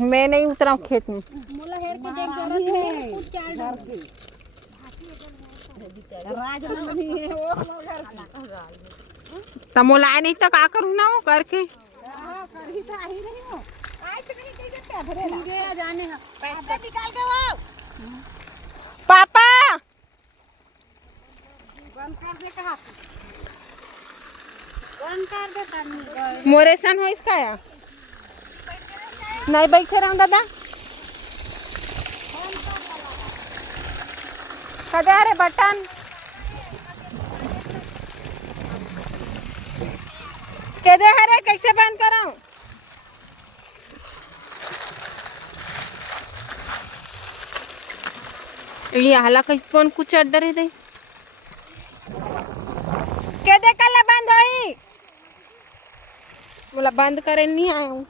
मैं नहीं उतरा हूँ खेत में। तमोलाए नहीं तो का करूँ ना वो करके। पापा मोरे सन हो इसका या नहीं बैठे रहो दादा कदे रे बटन कदे रे कैसे बंद कराऊं। ये हाला कौन कुछ अड्डर है दे के दे कल बंद होई बोला बंद करे नहीं आया हूँ।